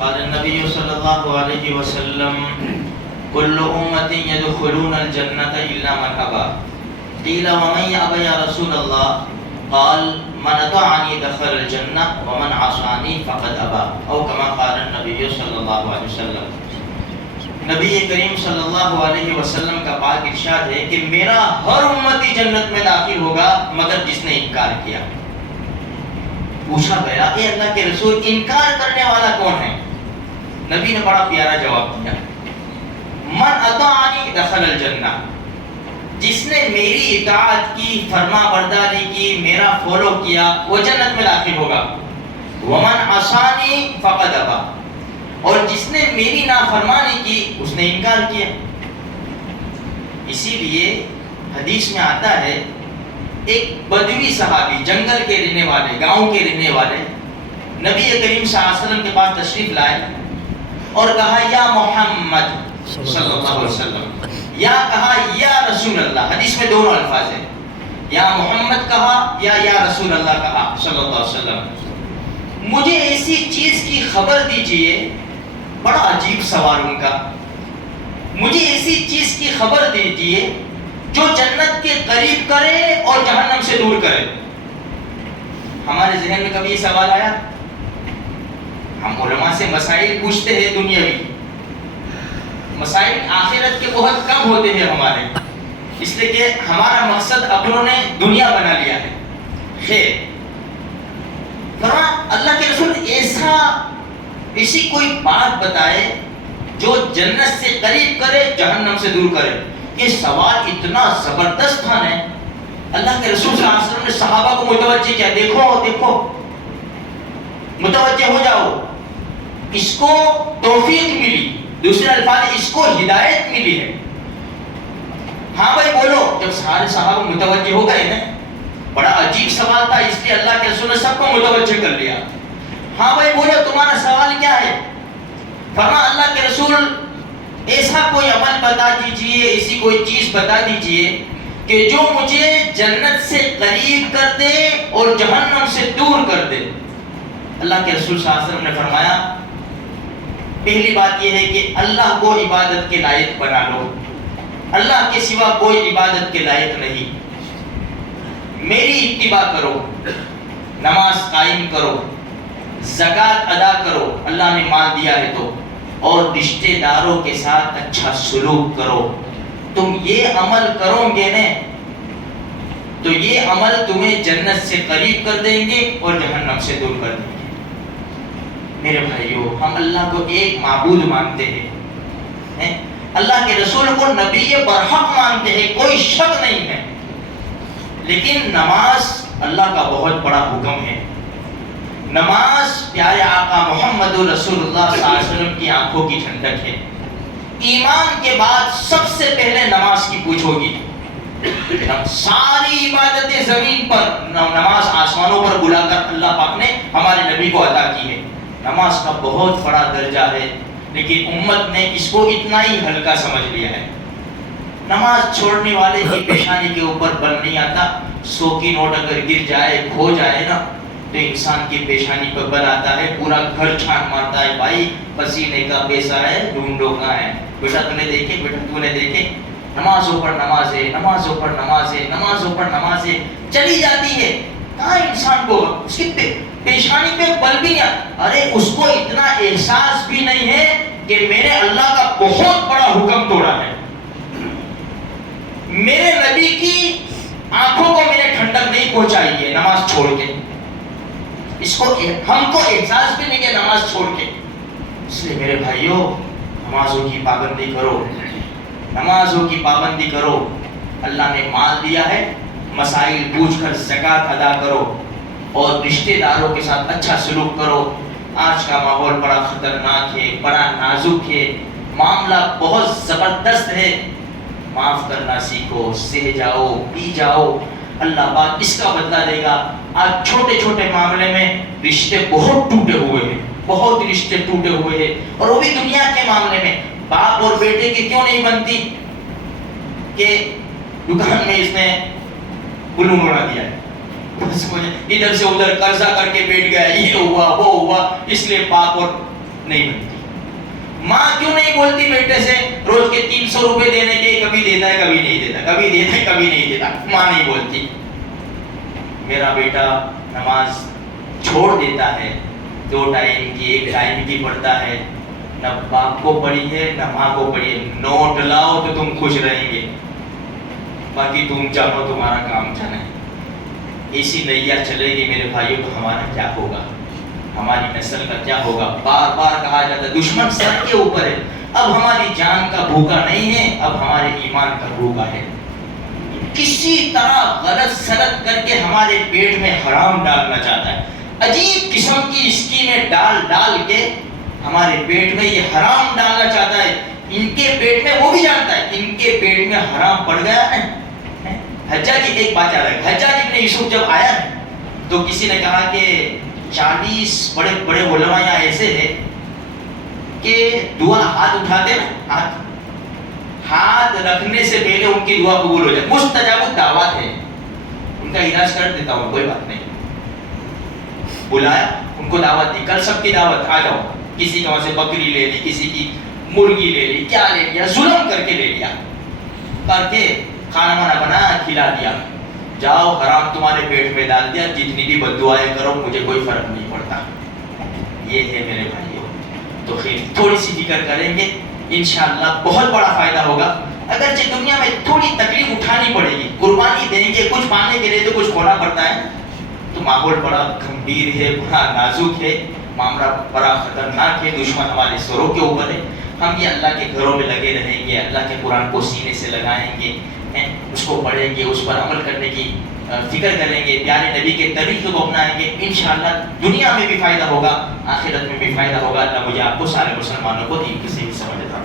قال النبي صلى الله عليه وسلم كل أمتي يدخلون الجنة إلا من أبى قيل ومن يأبى يا رسول الله قال من أطاعني دخل الجنة ومن عصاني فقد أبى أو كما قال النبي صلى الله عليه وسلم. نبی کریم صلی اللہ علیہ وسلم کا پاک ارشاد ہے کہ میرا ہر امتی جنت میں داخل ہوگا مگر جس نے انکار کیا. پوچھا گیا اے اللہ کے رسول انکار کرنے والا کون ہے؟ نبی نے بڑا پیارا جواب دیا، من اطاعنی دخل الجنہ، جس نے میری اطاعت کی، فرما برداری کی، میرا فالو کیا وہ جنت میں داخل ہوگا. ومن عصانی فقد ابا، اور جس نے میری نافرمانی کی اس نے انکار کیا. اسی لیے حدیث میں آتا ہے ایک بدوی صحابی، جنگل کے رہنے والے، گاؤں کے رہنے والے، نبی کریم صلی اللہ علیہ وسلم کے پاس تشریف لائے اور کہا یا محمد صلی اللہ علیہ وسلم، یا کہا یا رسول اللہ. حدیث میں دونوں الفاظ ہیں، یا محمد کہا یا رسول اللہ کہا صلی اللہ علیہ وسلم. مجھے ایسی چیز کی خبر دیجئے. بڑا عجیب سوال ان کا، مجھے ایسی چیز کی خبر دیجئے جو جنت کے قریب کرے اور جہنم سے دور کرے. ہمارے ذہن میں کبھی یہ سوال آیا؟ ہم علماء سے مسائل پوچھتے ہیں دنیاوی، مسائل آخرت کے بہت کم ہوتے ہیں ہمارے، اس لیے کہ ہمارا مقصد اپنوں نے دنیا بنا لیا ہے. خیر، اللہ کے رسول ایسی کوئی بات بتائے جو جنت سے قریب کرے جہنم سے دور کرے. یہ سوال اتنا زبردست تھا نا، اللہ کے رسول صلی اللہ علیہ وسلم نے صحابہ کو متوجہ کیا، دیکھو متوجہ ہو جاؤ. اس کو توفیق ملی، دوسرے الفاظ اس کو ہدایت ملی ہے. ہاں بھائی بولو. جب سارے صحابہ متوجہ ہو گئے نا، بڑا عجیب سوال تھا اس لیے اللہ کے رسول نے سب کو متوجہ کر لیا. ہاں بھائی بولو تمہارا سوال کیا ہے؟ فرما اللہ کے رسول ایسا کوئی عمل بتا دیجئے، ایسی کوئی چیز بتا دیجئے کہ جو مجھے جنت سے قریب کر دے اور جہنم سے دور کر دے. اللہ کے رسول صلی اللہ علیہ وسلم نے فرمایا پہلی بات یہ ہے کہ اللہ کو عبادت کے لائق بنا لو، اللہ کے سوا کوئی عبادت کے لائق نہیں. میری اتباع کرو، نماز قائم کرو، زکوٰۃ ادا کرو اللہ نے مال دیا ہے تو، اور رشتہ داروں کے ساتھ اچھا سلوک کرو. تم یہ عمل کرو گے نا تو یہ عمل تمہیں جنت سے قریب کر دیں گے اور جہنم سے دور کر دیں گے. میرے بھائیو، ہم اللہ کو ایک معبود مانتے ہیں، اللہ کے رسول کو نبی برحق مانتے ہیں، کوئی شک نہیں ہے. لیکن نماز اللہ کا بہت بڑا حکم ہے. نماز پیارے آقا محمد رسول اللہ صلی اللہ علیہ وسلم کی آنکھوں کی ٹھنڈک ہے. ایمان کے بعد سب سے پہلے نماز کی پوچھ ہوگی. ساری عبادتیں زمین پر، نماز آسمانوں پر بلا کر اللہ پاک نے ہمارے نبی کو عطا کی ہے. نماز کا بہت بڑا درجہ ہے، لیکن امت نے اس کو اتنا ہی ہلکا سمجھ لیا ہے. نماز چھوڑنے والے کی پیشانی کے اوپر بل نہیں آتا. 100 کی نوٹ اگر گر جائے، کھو جائے نا، تو انسان کی پیشانی پر بل آتا ہے، پورا گھر چھان مارتا ہے، بھائی پسینے کا پیسہ ہے، ڈھونڈو کہاں ہے. بیٹا تو نے دیکھے، بیٹا تو نے دیکھے، نمازوں پر نمازیں، نمازوں پر نمازیں، نمازوں پر نمازیں چلی جاتی ہے. کہاں انسان کو اس کی پیشانی پہ بل بھی نہیں. ارے اس کو اتنا احساس بھی نہیں ہے کہ میرے اللہ کا بہت بڑا حکم توڑا ہے، میرے نبی کی آنکھوں کو میں نے ٹھنڈک نہیں پہنچائی ہے نماز چھوڑ کے. اس کو ہم کو احساس بھی نہیں ہے نماز چھوڑ کے. اس لیے میرے بھائیوں، نمازوں کی پابندی کرو، نمازوں کی پابندی کرو. اللہ نے مال دیا ہے، مسائل پوچھ کر زکوٰۃ ادا کرو اور رشتہ داروں کے ساتھ اچھا سلوک کرو. آج کا ماحول بڑا خطرناک ہے، بڑا نازک ہے، معاملہ بہت زبردست ہے. معاف کرنا سیکھو، سہ جاؤ، پی جاؤ، اللہ پاک اس کا بدلہ دے گا. آج چھوٹے چھوٹے معاملے میں رشتے بہت ٹوٹے ہوئے ہیں، بہت رشتے ٹوٹے ہوئے ہیں، اور وہ بھی دنیا کے معاملے میں. باپ اور بیٹے کی کیوں نہیں بنتی کہ دکان میں اس نے بلون اڑا دیا ہے، ادھر سے ادھر قرضہ کر کے بیٹھ گیا، یہ ہوا وہ ہوا، اس لیے باپ اور نہیں بنتی. ماں کیوں نہیں بولتی بیٹے سے روز کے 300 روپے دینے کے, کبھی دیتا ہے کبھی نہیں دیتا, کبھی دیتا ہے کبھی نہیں دیتا, ماں نہیں بولتی. میرا بیٹا نماز چھوڑ دیتا ہے, 2 ٹائم کی 1 ٹائم کی پڑھتا ہے, نہ باپ کو پڑھی ہے نہ ماں کو پڑھی ہے. نوٹ لاؤ تو تم خوش رہیں گے, باقی تم جانو تمہارا کام جانا ہے. ایسی نیا چلے گی میرے بھائیوں تو ہمارا کیا ہوگا, ہماری نسل کا کیا ہوگا. بار بار کہا جاتا ہے دشمن سر کے اوپر ہے, اب ہماری جان کا بھوکا نہیں ہے, اب ہمارے ایمان کا بھوکا ہے. کسی طرح غلط سلط کر کے ہمارے پیٹ میں حرام ڈالنا چاہتا ہے. عجیب قسم کی اسکیمیں ڈال کے ہمارے پیٹ میں یہ حرام ڈالنا چاہتا ہے. ان کے پیٹ میں, وہ بھی جانتا ہے ان کے پیٹ میں حرام پڑ گیا ہے. حجاج کی ایک بات یاد ہے, حجاج ابن یوسف جب آیا تو کسی نے کہا کہ 40 بڑے بڑے علماء یہاں ایسے ہیں کہ دعا ہاتھ اٹھاتے نا, ہاتھ رکھنے سے پہلے ان کی دعا قبول ہو جائے. مستجاب الدعوات ہے, ان کا علاج کر دیتا ہوں, کوئی بات نہیں. بلایا ان کو, دعوت دی, کل سب کی دعوت, آ جاؤ. کسی کا وہاں سے بکری لے لی, کسی کی مرغی لے لی, کیا لے لیا, ظلم کر کے لے لیا, کر کے کھانا وانا بنا کھلا دیا. جاؤ حرام تمہارے پیٹ میں ڈال دیا, جتنی بھی بد دعائیں کرو مجھے کوئی فرق نہیں پڑتا. یہ ہے میرے بھائیوں. تو خیر تھوڑی سی فکر کریں گے انشاءاللہ بہت بڑا فائدہ ہوگا. اگرچہ دنیا میں تھوڑی تکلیف اٹھانی پڑے گی, قربانی دیں گے, کچھ پانے کے لیے تو کچھ کھونا پڑتا ہے. تو ماحول بڑا گمبھیر ہے, بڑا نازک ہے, معاملہ بڑا خطرناک ہے, دشمن ہمارے سروں کے اوپر ہے. ہم یہ اللہ کے گھروں میں لگے رہیں گے, اللہ کے قرآن کو سینے سے لگائیں گے, اس کو پڑھیں گے, اس پر عمل کرنے کی فکر کریں گے, پیارے نبی کے طریقے کو اپنائیں گے, انشاءاللہ دنیا میں بھی فائدہ ہوگا, آخرت میں بھی فائدہ ہوگا. اللہ مجھے آپ کو سارے مسلمانوں کو دین کی صحیح سمجھ عطا